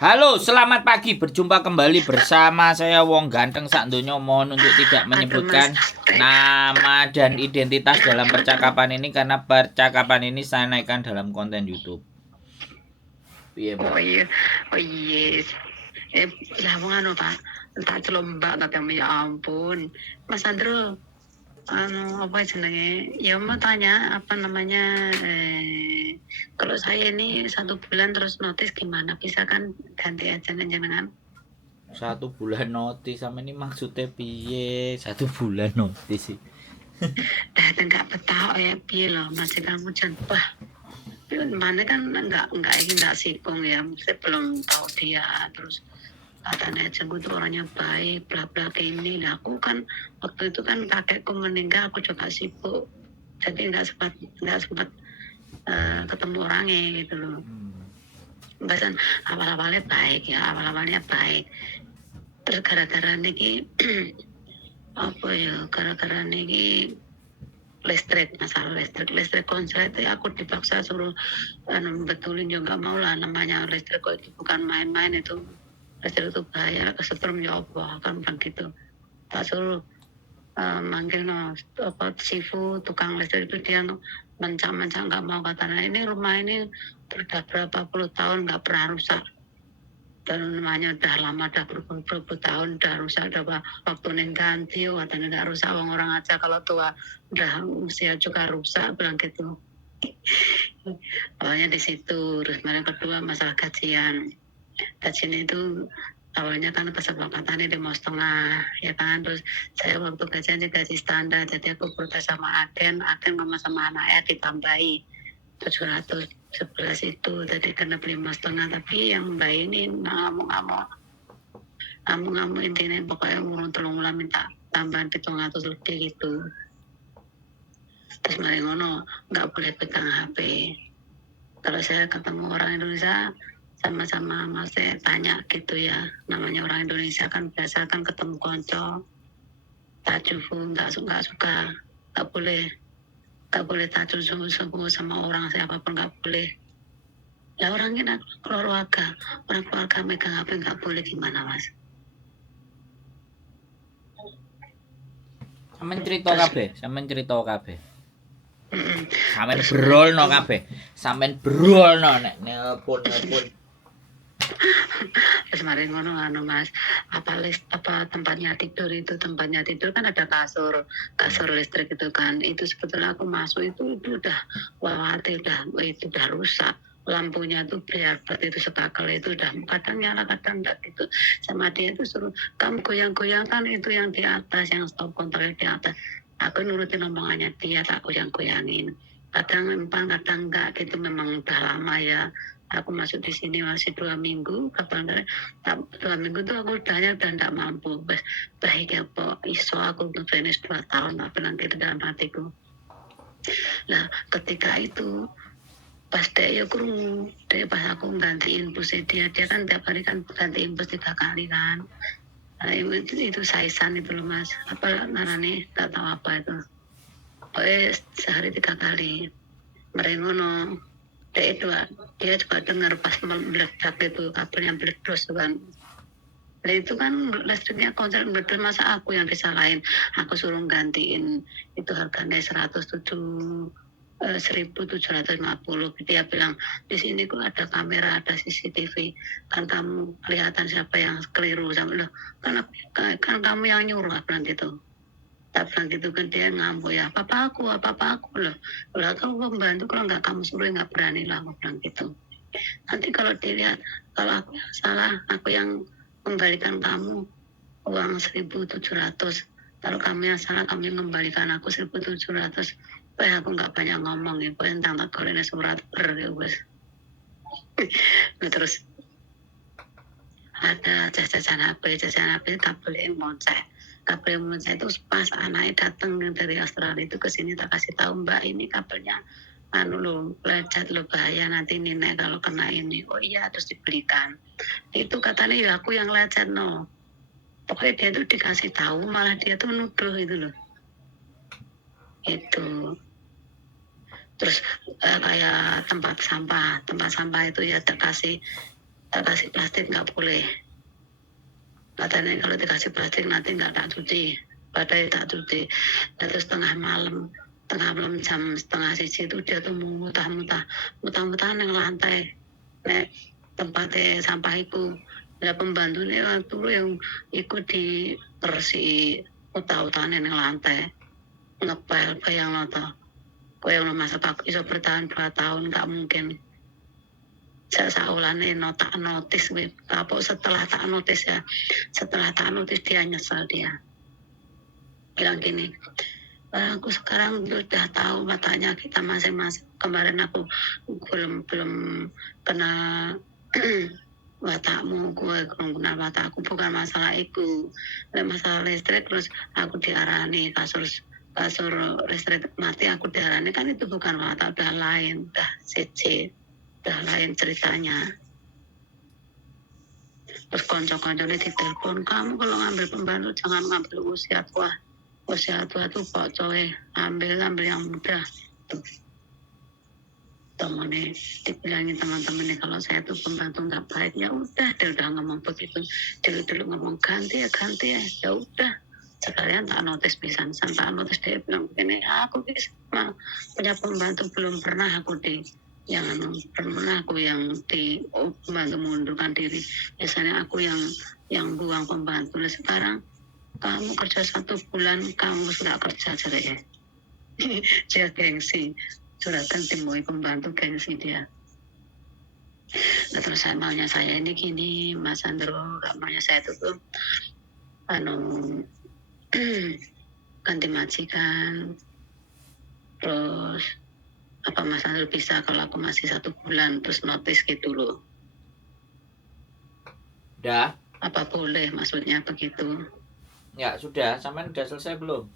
Halo, selamat pagi. Berjumpa kembali bersama saya Wong Ganteng sak donya. Mohon untuk tidak Aduh, Mas. menyebutkan nama dan identitas dalam percakapan ini karena percakapan ini saya naikkan dalam konten YouTube. Iya, Oh Mbak. iya, oh yes. Lah wong anu Pak, tak celombak tapi ya ampun. Mas Andro, apa jenenge? Ya mau tanya apa namanya? Kalau saya ini 1 bulan terus notis gimana? Bisa kan ganti aja jenengan? 1 bulan notis sama ini maksudnya piye? 1 bulan notis sih. Enggak betah ya piye loh, masih kan hujan. Wah, mana kan enggak sikung ya, saya belum tahu dia terus katanya Jenggu tuh orangnya baik, bla bla kayak ini. Nah aku kan waktu itu kan kakekku meninggal, aku juga sibuk, jadi nggak sempat ketemu orangnya gitu loh. Bahasan awal-awalnya baik ya, awal-awalnya baik. Terus gara-gara niki apa ya, gara-gara niki masalah listrik konslet itu aku dipaksa suruh betulin juga mau lah, namanya listrik kok itu bukan main-main itu. Listrik itu bahaya, kesetrum ya Allah kan begitu. Tak suruh manggil apa sifu tukang listrik itu dia mencang-mencang nggak mau, katanya ini rumah ini sudah berapa puluh tahun nggak pernah rusak, dan namanya udah lama, udah berpuluh-puluh tahun udah rusak, udah waktu neng ganti katanya nggak rusak, orang aja kalau tua udah usia juga rusak bilang gitu. Awalnya di situ. Terus yang kedua masalah gajian itu awalnya kan kesepakatannya di mau setengah ya kan, terus saya waktu gajian gaji standar, jadi aku protes sama agen ngomong sama anaknya ditambahi 711 itu, jadi kena beli mau setengah, tapi yang mbak ini ngamuk-ngamuk intinya pokoknya ngurung tolong minta tambahan 700 lebih gitu. Terus mari ngono nggak boleh pegang HP. Kalau saya ketemu orang Indonesia sama-sama masih tanya gitu ya, namanya orang Indonesia kan biasa kan ketemu konco tajufu nggak suka, nggak boleh tajul sungguh-sungguh sama orang siapapun, nggak boleh. Ya orang ini orang keluarga megang HP nggak boleh, gimana Mas? Sampeyan cerita kabeh, sampeyan cerita kabeh. Sampeyan Terus berolno kabeh. Sampeyan berolno nek nelpon. Terus kemarin ngono Mas, apa tempatnya tidur kan ada kasur listrik itu kan, itu sebetulnya aku masuk itu udah wawati, itu udah rusak, lampunya tuh biar itu setakel itu udah kadang nyala kadang enggak gitu, sama dia itu suruh kamu goyang-goyangkan itu yang di atas, yang stop kontaknya di atas. Aku nurutin omongannya dia, tak goyang-goyangin, kadang memang kadang enggak gitu, memang udah lama ya aku masuk di sini masih 2 minggu, kapan 2 minggu tuh aku udah tidak mampu, baik ya po iso aku finish 2 tahun apa nanti dalam hatiku. Nah ketika itu pas dia ya kurung, dia pas aku gantiin busnya dia kan tiap hari kan gantiin bus 3 kali kan. Nah, itu saisan itu loh Mas, apa narane tak tahu apa itu, pokoknya sehari 3 kali merengono. Dia juga dengar pas meledak itu kabelnya meledos kan. Nah itu kan listriknya konser meledos, masa aku yang disalahin, aku suruh gantiin itu harganya 1.750. Dia bilang di sini kok ada kamera, ada CCTV, kan kamu kelihatan siapa yang keliru sama lo, kan kamu yang nyuruh, bilang gitu. Tak bilang gitu kan, dia ngamuk ya, apa aku loh, kalau kamu membantu, kalau nggak kamu suruh nggak berani lah, aku bilang gitu. Nanti kalau dilihat kalau aku yang salah, aku yang kembalikan kamu uang 1.700, kalau kamu yang salah kamu yang kembalikan aku 1.700. Aku nggak banyak ngomong ya, tentang tak goleknya surat ya bos. Nah, terus ada jajan HP tak boleh moncek. Kabel moncek itu pas anaknya datang dari Australia itu ke sini, tak kasih tahu Mbak, ini kabelnya lo lecet lo, bahaya nanti nenek kalau kena ini. Oh iya, terus dibelikan. Itu katanya ya aku yang lecet no. Pokoknya dia tuh dikasih tahu malah dia tuh nuduh itu loh. Itu. Terus kayak tempat sampah itu ya terkasih tak kasih plastik nggak boleh. Katanya kalau dikasih plastik nanti nggak tak cuci. Padahal tak cuci. Dan terus tengah malam jam setengah siji itu dia tuh muntah-muntah yang lantai. Nek tempatnya sampah itu. Ya pembantunya waktu yang ikut di bersih utah-utahan yang lantai. Ngepel bayang lo toh. Bayang lo masa aku bisa bertahan 2 tahun nggak mungkin. Saulane tak notis apa setelah tak notis dia nyesal dia bilang gini, aku sekarang udah tahu matanya kita masing-masing. Kemarin aku belum kena watakmu, gue belum kenal watakku, bukan masalah itu, masalah listrik. Terus aku diarani kasur listrik mati, aku diarani kan itu bukan watak, udah lain, udah CC, udah lain ceritanya. Terus konco-konconya ditelepon, kamu kalau ngambil pembantu jangan ngambil usia tua tuh kok coy, ambil yang muda. Tuh temennya dibilangin teman-temannya kalau saya tuh pembantu nggak baik. Ya udah, dia udah ngomong begitu, dulu ngomong ganti ya udah, sekalian tak notis pisan, tak notis. Dia bilang begini, aku punya pembantu belum pernah aku yang di pembantu mundurkan diri. Biasanya aku yang buang pembantu. Nah, sekarang kamu kerja 1 bulan kamu sudah kerja cerai. Dia gengsi, suratan temui pembantu, gengsi dia. Nah, terus maunya saya ini gini, Mas Andro, maunya saya tuh ganti majikan. Terus apa Mas Andro bisa kalau aku masih 1 bulan terus notis gitu loh. Udah. Apa boleh, maksudnya begitu? Ya sudah, sampean udah selesai belum?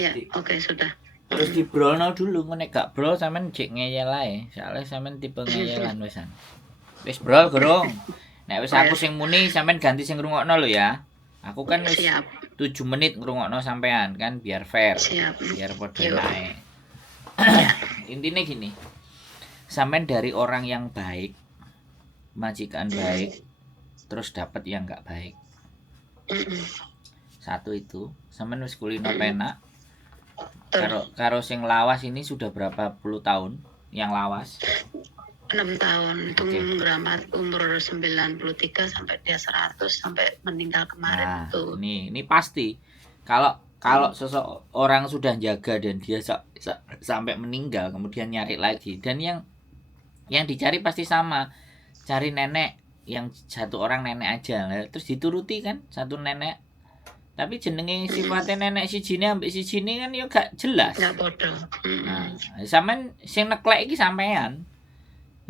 Ya, oke, sudah. Terus dibrolno dulu, nek gak brol sampean jek ngeyel ae. Soale sampean tipe ngeyelan wisan. Wis brol gorong. Nek wis aku sing muni sampean ganti sing ngrungokno lho ya. Aku kan wis 7 menit ngrungokno sampean kan biar fair. Siap. Biar padha nae. Intinya gini. Sampean dari orang yang baik, majikan baik, terus dapat yang gak baik. Satu itu, sampean wis kulino penak. Karo sing lawas ini sudah berapa puluh tahun yang lawas? 6 tahun. Itu ngeramat umur 93 sampai dia 100 sampai meninggal kemarin. Nah, ini pasti. Kalau seseorang sudah jaga dan dia sampai meninggal kemudian nyari lagi, dan yang dicari pasti sama. Cari nenek yang 1 orang nenek aja. Terus dituruti kan 1 nenek. Tapi jenenge sifatnya nenek sijine ambek sijine kan yo gak jelas. Gak bodoh. Nah, sampean sing neklek iki sampean.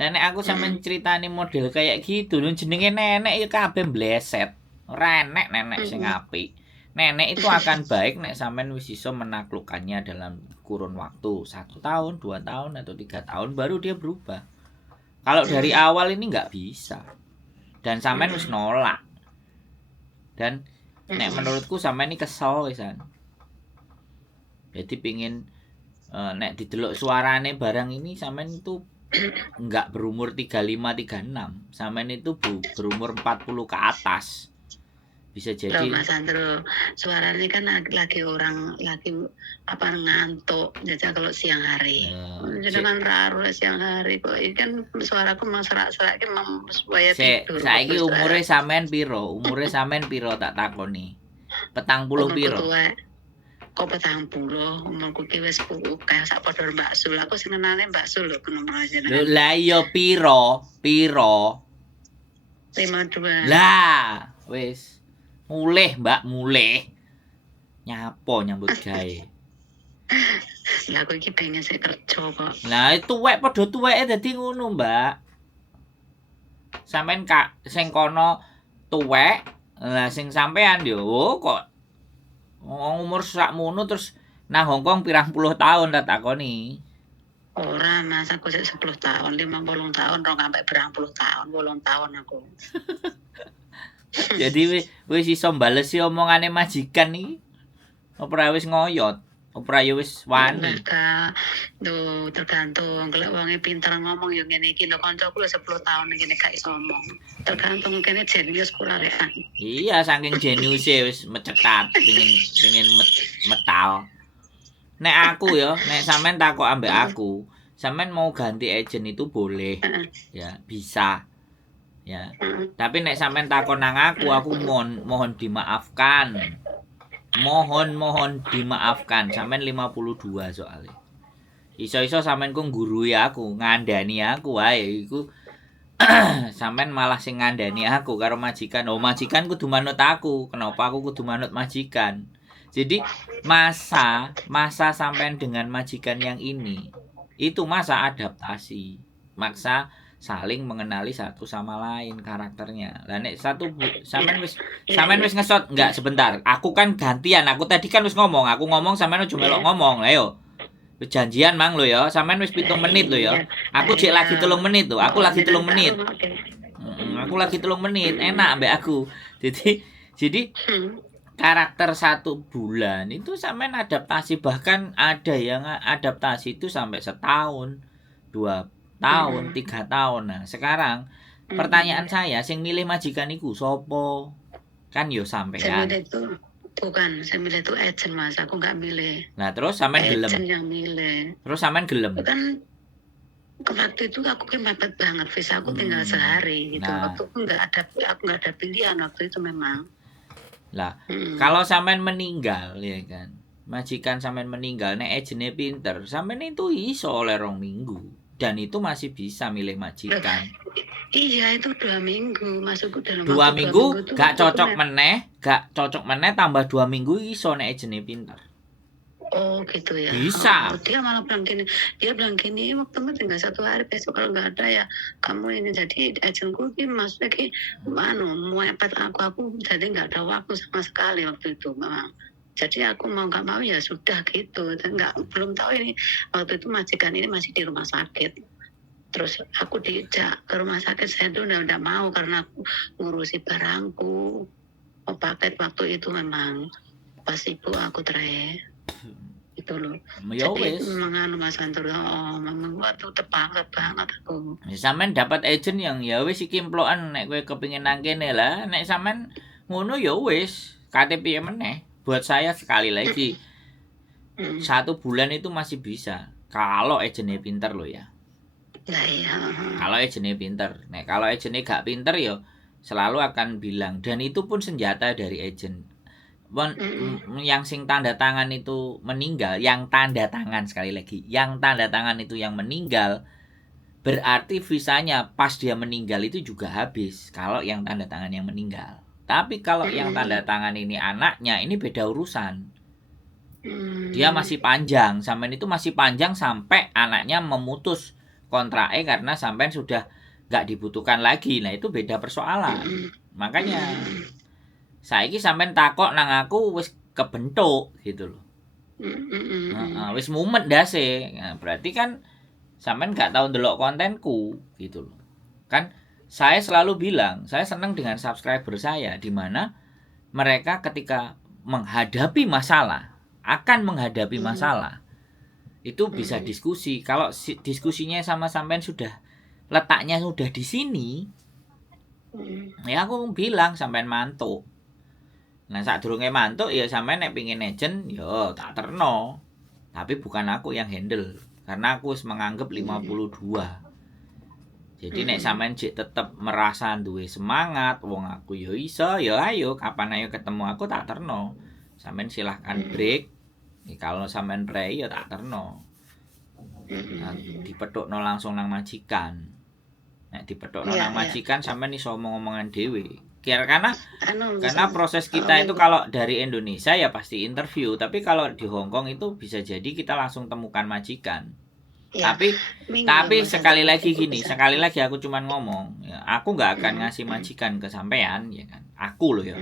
Nenek aku sampean ceritani model kayak gitu, jenenge nenek ya kabeh bleset. Ora enek nenek sing apik. Nenek itu akan baik nek sampean wis iso menaklukkannya dalam kurun waktu 1 tahun, 2 tahun atau 3 tahun baru dia berubah. Kalau dari awal ini nggak bisa. Dan sampean wis nolak. Dan nek menurutku sampean ini kesel wisan. Jadi pingin nek didelok suarane barang ini sampean itu enggak berumur 35 36. Sampean itu berumur 40 ke atas. Bisa jadi. Loh, Mas Andro, suaranya kan lagi ngantuk. Jadi kalau siang hari. Jadi kan raro siang hari kok. Ini kan suaraku mau serak-serak ki supaya tidur. Saiki umure sampean piro? Umure sampean piro tak takoni? 40 piro? Kok 40? Umurku ki wis kayak sak padha Mbak Sul. Aku senengane Mbak Sul lho nomor aja. Lho lah iya piro? 52. Lah, wis. Mulih Mbak, mulih. Nyapo nyambut gawe. Lah aku iki pengen sik kerja kok. Lah tuwek padha tuweke dadi ngono, Mbak. Sampeyan sing kono tuwek, lah sing sampean yo kok umur sakmono terus nang Hongkong pirang puluh tahun tak takoni. Ora, Mas, aku sik 10 tahun, 50 tahun, rong sampai berang puluh tahun, 8 tahun aku. Jadi wis iso balesi omongane majikan iki. Apa wis ngoyot? Opera ya wis wani. Tuh tergantung kalau wonge pinter ngomong ya ngene iki lho kancaku lho 10 tahun ngene gak iso ngomong. Tergantung kene jenius kula rekan. Iya, saking jeniuse wis mecekat pengen metal. Nek aku ya, nek sampean takok ambek aku, sampean mau ganti agent itu boleh. Ya, bisa. Ya. Tapi nek sampean takon nang aku mohon dimaafkan. Mohon dimaafkan. Sampean 52 soalnya. Iso-iso sampean ku nggurui aku, ngandani aku wae iku sampean malah sing ngandani aku karo majikan. Oh, majikan kudu manut aku. Kenapa aku kudu manut majikan? Jadi masa sampean dengan majikan yang ini itu masa adaptasi. Maksa saling mengenali satu sama lain karakternya. Lah nek sampean wis ngesot enggak sebentar. Aku kan gantian. Aku tadi kan wis ngomong. Aku ngomong sampean aja melok ngomong. Ayo. Janjian mang lo ya. Sampean wis 7 menit lo ya. Aku cek lagi 3 menit tuh. Aku lagi 3 menit. Aku lagi 3 menit. Enak ambek aku. Jadi karakter 1 bulan itu sampean adaptasi, bahkan ada yang adaptasi itu sampai setahun, 2 tahun, 3 tahun. Nah, sekarang pertanyaan saya, sing milih majikan iku sopo? Kan yo sampean. Saya milih itu agent Mas, aku nggak milih. Nah, terus sampean gelem. Agent yang milih. Terus sampean gelem. Kan waktu itu aku kan mepet banget, visa aku tinggal sehari gitu. Nah. Waktu aku nggak ada pilihan waktu itu memang. Lah, kalau sampean meninggal ya kan. Majikan sampean meninggal, nek agentnya pinter, sampean itu iso oleh 2 minggu. Dan itu masih bisa milih majikan. Iya, itu 2 minggu masukku dalam 2 minggu gak cocok meneh tambah 2 minggu iso nek agentnya pinter. Oh gitu ya. Bisa. Dia malah bilang gini, waktumu tinggal 1 hari, besok kalau nggak ada ya kamu ini. Jadi agentku ini maksudnya mau epet aku jadi nggak ada waktu sama sekali waktu itu memang. Jadi aku mau nggak mau ya sudah gitu. Dan belum tahu ini waktu itu majikan ini masih di rumah sakit. Terus aku diajak ke rumah sakit, saya tuh udah mau karena aku ngurusi barangku. Paket waktu itu memang pas ibu aku terakhir. Itu loh. Ya jadi wis. memang Mas Antur, memang waktu tepat banget aku. Sampean dapat agent yang ya wis iki emplokan nek kowe kepengin nang kene lah, nek sampean ngono ya wis, KTP meneh. Buat saya sekali lagi 1 bulan itu masih bisa kalau agentnya pinter loh ya. Nah, iya. Kalau agentnya pinter. Nek kalau agentnya gak pinter ya selalu akan bilang, dan itu pun senjata dari agent. Yang sing tanda tangan itu meninggal, yang tanda tangan sekali lagi, yang tanda tangan itu yang meninggal, berarti visanya pas dia meninggal itu juga habis kalau yang tanda tangan yang meninggal. Tapi kalau yang tanda tangan ini anaknya, ini beda urusan. Dia masih panjang, sampean itu masih panjang sampai anaknya memutus kontraknya karena sampean sudah gak dibutuhkan lagi. Nah, itu beda persoalan. Makanya saiki sampean takok nang aku wis kebentuk gitu loh. Wis mumet ndase. Nah, berarti kan sampean gak tahu ndelok kontenku gitu loh. Kan saya selalu bilang, saya senang dengan subscriber saya di mana mereka ketika menghadapi masalah, itu bisa diskusi. Kalau diskusinya sama sampean sudah letaknya sudah di sini, ya aku bilang sampean mantuk. Nah, sadurunge mantuk ya sampean nek pengin agent ya tak terno. Tapi bukan aku yang handle karena aku wis menganggap 52. Jadi nek sampean jek tetep merasa duwe semangat, wong aku ya iso, ya ayo kapan ayo ketemu aku tak terno. Sampean silahkan break. Kalau sampean prei ya tak terno. Nah, dipethukno langsung nang majikan. Nek dipethukno nang majikan sampean iso omong-omongan dhewe. Karena proses kita itu kalau dari Indonesia ya pasti interview, tapi kalau di Hong Kong itu bisa jadi kita langsung temukan majikan. Ya, tapi sekali lagi aku cuman ngomong, ya, aku nggak akan ngasih majikan ke sampean, ya kan? Aku loh ya,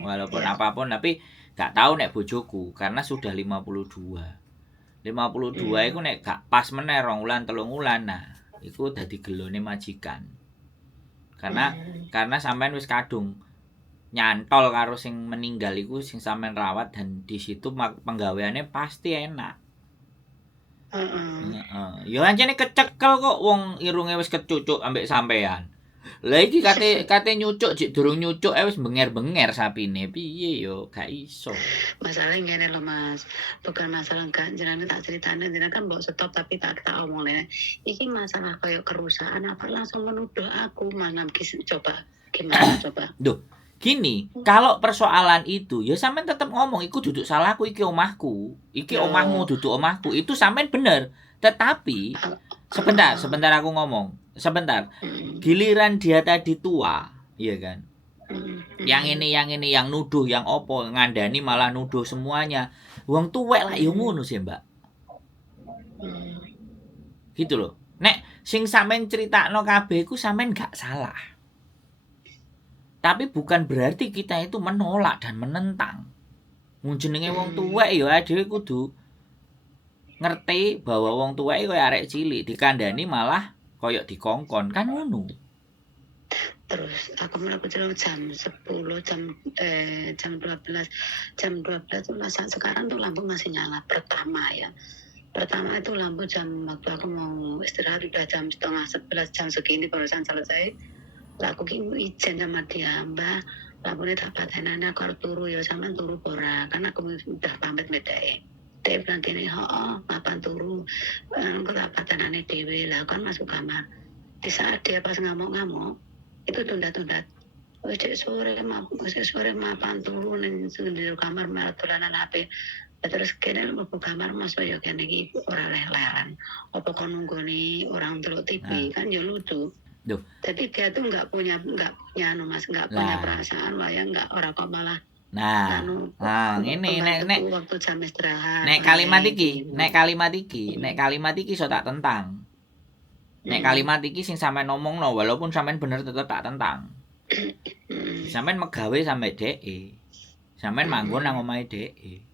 walaupun apapun, tapi nggak tahu nek bojoku karena sudah 52 itu nek gak pas meneh 2 wulan 3 wulan, nah, itu dadi gelone majikan. Karena sampean wis kadung nyantol karo sing meninggal iku sing sampean rawat dan di situ penggaweane pasti enak. Heeh. Heeh. Ya ancene kecekel kok wong irunge wis kecucuk ambek sampean. Lah iki kate nyucuk jek durung nyucuk wis benger-benger sapine. Piye yo gak iso. Masalahnya gini loh Mas, bukan masalah enggak jenengan tak ceritanya jenengan kan bawa stop tapi tak omongin. Iki masalah kayak kerusakan apa langsung menuduh aku mana coba gimana coba. Duh, gini, kalau persoalan itu ya sampean tetep ngomong iku duduk salahku iki omahku. Iki Yo. omahmu duduk omahku. Itu sampean bener. Tetapi sebentar aku ngomong. Sebentar. Giliran dia tadi tua, iya kan? Yang ini yang nuduh, yang opo ngandani malah nuduh semuanya. Wong tuwek lah yo ngono sih, Mbak. Gitu loh. Nek sing sampean critakno kabeh iku sampean gak salah. Tapi bukan berarti kita itu menolak dan menentang. Wong jenenge wong tuwek ya dhewe kudu ngerti bahwa wong tuwek koyo arek cilik dikandani malah koyo dikongkon kan ngono. Terus aku melakukan jam 10 jam 12 tuh sekarang tuh lampu masih nyala pertama itu lampu jam waktu aku mau istirahat udah jam 10:30 jam segini barusan selesai lah aku izin sama dia mbak lampunya tak patenannya aku harus turu ya sama turu pora karena aku udah pamit bedanya dia bilang gini kapan turu aku tak patenannya dewe lah kan masuk kamar di saat dia pas ngamuk-ngamuk itu tunda-tunda sore mapan turun di kamar malah tulanan HP terus kene mlebu kamar masuk ya kene iki ora leh-lehan apa kon nunggoni orang delok TV kan ya lucu. Duh. Jadi dia tuh nggak punya anu Mas nggak punya perasaan wayang nggak orang kok malah ngene nek waktu jam istirahat nek kalimat iki so tak tentang. Nek kalimat iki sing sampean ngomongno walaupun sampean bener tetep tak tentang. Sampean megawe sampe dheke. Sampean manggon nang omahe dheke.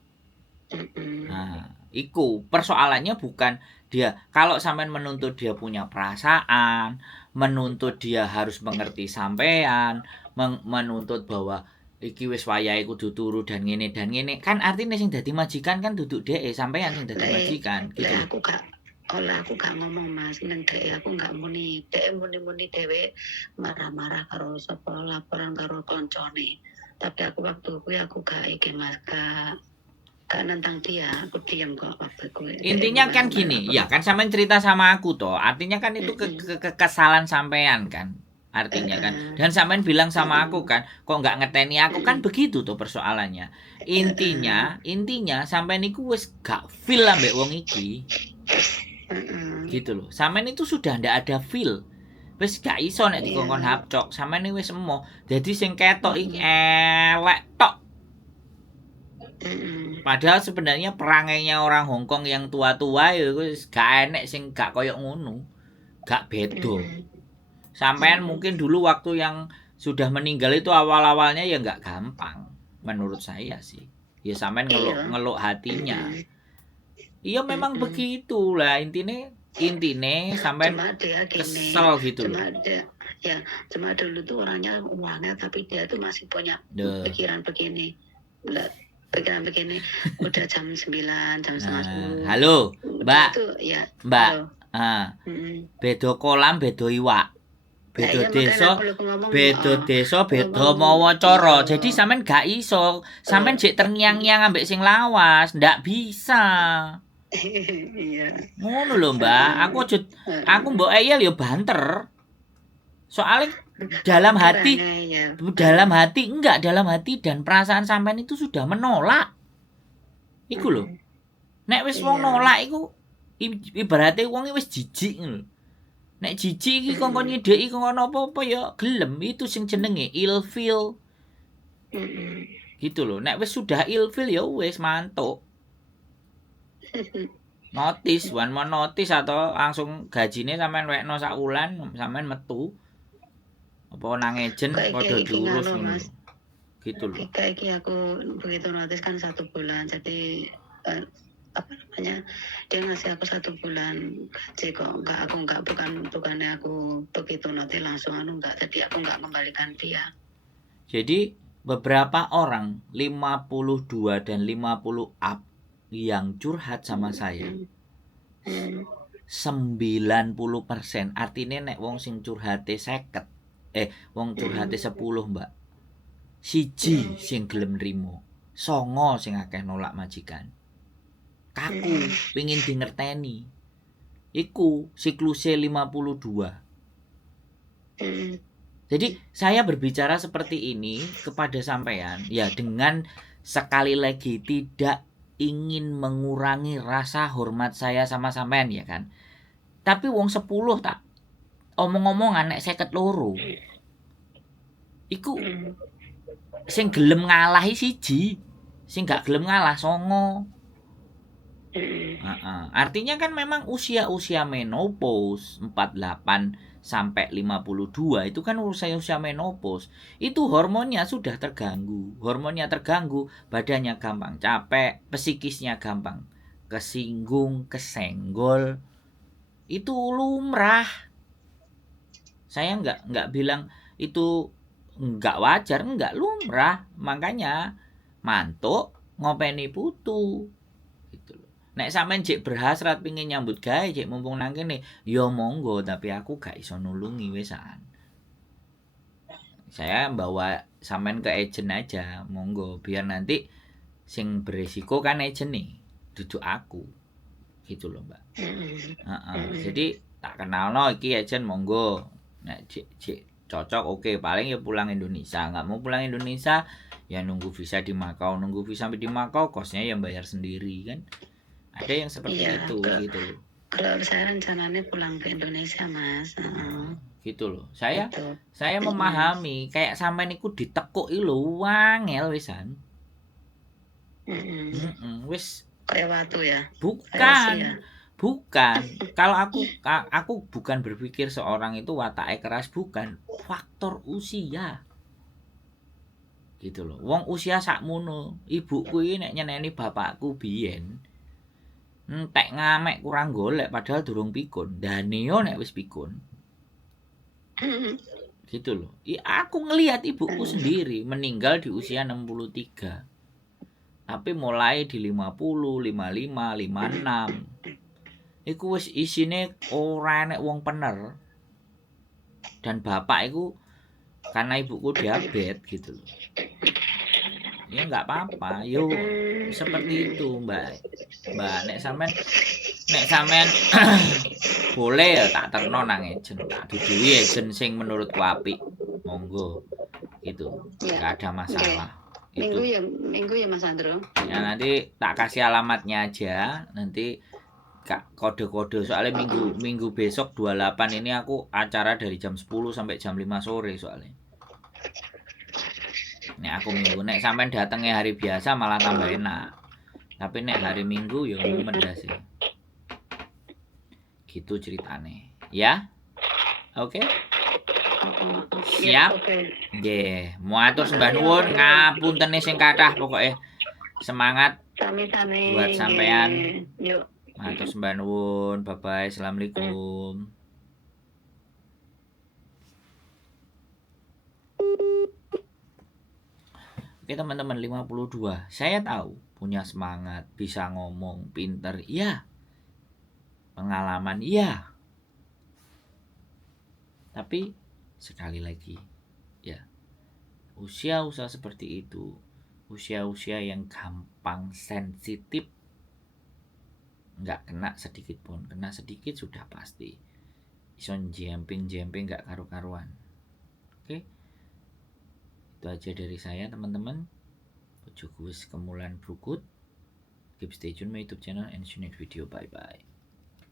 Nah, iku persoalannya bukan dia kalau sampean menuntut dia punya perasaan, menuntut dia harus mengerti sampean, menuntut bahwa iki wis wayahe kudu turu dan ngene kan artinya sing dadi majikan kan duduk dheke sampean sing dadi majikan gitu. Aku gak ngomong Mas, neng aku gak muni dewe marah-marah karo sapa laporan karo koncone. Tapi aku waktu kuwi aku gak iki Mas, gak nentang dia, aku diam kok waktu kuwi. Intinya kan gini, ya kan sampean cerita sama aku toh, artinya kan itu kesalahan sampean kan. Artinya kan dan sampean bilang sama aku kan kok nggak ngeteni aku kan begitu tuh persoalannya. Intinya sampean iku wis gak feel ambek wong iki. Gitu loh. Sampean itu sudah ndak ada feel. Wis gak iso nek dikongkon hapcok. Sampean iki wis emoh. Dadi sing ketok iki elek tok. Padahal sebenarnya perangainya orang Hongkong yang tua-tua ya wis gak enek sing gak koyo ngono. Gak beda. Sampean mungkin dulu waktu yang sudah meninggal itu awal-awalnya ya nggak gampang menurut saya sih. Ya sampean ngeluk hatinya. Iya memang begitu lah intine sampean kesel gitu loh. Cuma dulu tuh orangnya tapi dia tuh masih punya pikiran begini. Pikiran begini udah jam 9, jam 9:30. Halo, Mbak. Itu, ya, Mbak. Beda kolam, beda iwak. Beda desa, beda mawa cara. Jadi sampean gak iso, sampean jek terngiang-ngiang ambek sing lawas, ndak bisa. Iya. Ngono lho, Mbak. Aku mbok eyel ya banter. Soalnya dalam hati dan perasaan sampean itu sudah menolak. Iku lho. Nek wis wong nolak iku ibaratnya wong wis jijik ngono. Nek jijik iki kongkon nyedeki kongkon apa-apa ya gelem itu sing jenenge ilfeel. Gitu loh. Nek wis sudah ilfeel ya wis mantuk. Notis, one more notis atau langsung gajine sampean wekno sak wulan sampean metu. Apa nang ejen padha diurus ngono. Gitu loh. Kayak aku begitu notis kan 1 bulan. Jadi dia ngasih aku 1 bulan gaji kok bukannya aku begitu notis langsung enggak. Jadi aku enggak kembalikan dia. Jadi beberapa orang 52 dan 50 up yang curhat sama saya Hmm. 90%. Artinya nek wong sing curhate 50, wong curhate 10, Mbak. Siji sing gelem nrimo, 9 sing akeh nolak majikan. Kaku pengin di ngerteni. Iku sikluse 52. Hmm. Jadi saya berbicara seperti ini kepada sampean ya dengan sekali lagi tidak ingin mengurangi rasa hormat saya sama sampean ya kan. Tapi wong 10 tak omong-omongan nek 52. Iku Hmm. sing gelem ngalahi siji, sing gak gelem ngalah 9. Artinya kan memang usia-usia menopause 48 sampai 52 itu kan usia-usia menopause. Itu hormonnya sudah terganggu. Hormonnya terganggu, badannya gampang capek, psikisnya gampang kesinggung, kesenggol. Itu lumrah. Saya nggak bilang itu nggak wajar, nggak lumrah. Makanya mantuk ngopeni putu. Gitu loh. Nek sampean jek berhasrat pingin nyambut gawe jek mumpung nang kene, ya monggo, tapi aku gak iso nulungi wisan. Saya bawa sampean ke agent aja, monggo, biar nanti sing beresiko kan agent nih, duduk aku. Gitu loh, Mbak. Jadi tak kenalno iki agent monggo. Nek jek cocok oke, paling ya pulang Indonesia. Nggak mau pulang Indonesia ya nunggu visa di Makau, nunggu visa sampai di Makau kosnya yang bayar sendiri kan. Ada yang seperti Iya, itu gitu loh. kalau saya rencananya pulang ke Indonesia, Mas. Gitu loh. Saya Gitu. memahami kayak sampean niku ditekuk lho wangel wisan. Wis Kayak waktu ya. bukan. Bukan. Kalau aku bukan berpikir seorang itu watake keras, bukan. Faktor usia. Gitu loh. Wong usia sakmono, ibuku iki nek nyeneni bapakku biyen entek ngamek kurang golek padahal durung pikun. Daneo nek wis pikun. Gitu loh. Aku ngelihat ibuku sendiri meninggal di usia 63. Tapi mulai di 50, 55, 56. Iku wis isine ora enek wong pener. Dan bapak iku karena ibuku diabetes gitu loh. Ya nggak apa-apa. Yo seperti itu, Mbak. Nek sampean boleh ya tak terno nang agent, tak dudui agent sing menurutku apik. Monggo. Gitu. Nggak ada masalah. Minggu ya Mas Andro. Ya nanti tak kasih alamatnya aja. Nanti kode-kode soalnya minggu besok 28 ini aku acara dari jam 10 sampai jam 5 sore soalnya. Nek aku minggu, nek sampean datengnya hari biasa malah tambah enak. Tapi nek hari Minggu ya mumet sih. Gitu ceritane. Ya? Oke? Siap? Nggih, matur sembah nuwun, ngapuntene sing kathah pokoke. Semangat Sami-sami buat sampean. Yuk. Matur sembah nuwun. Bye bye. Assalamualaikum. Oke teman-teman 52. Saya tahu punya semangat, bisa ngomong, pinter, iya. Pengalaman, iya. Tapi sekali lagi, ya. Usia-usia seperti itu, usia-usia yang gampang sensitif, nggak kena sedikit pun, kena sedikit sudah pasti. Ison jemping nggak karu-karuan. Oke. Itu aja dari saya teman-teman. Ojo wis kemulan brukut. Keep stay tune my YouTube channel and see you next video. Bye bye.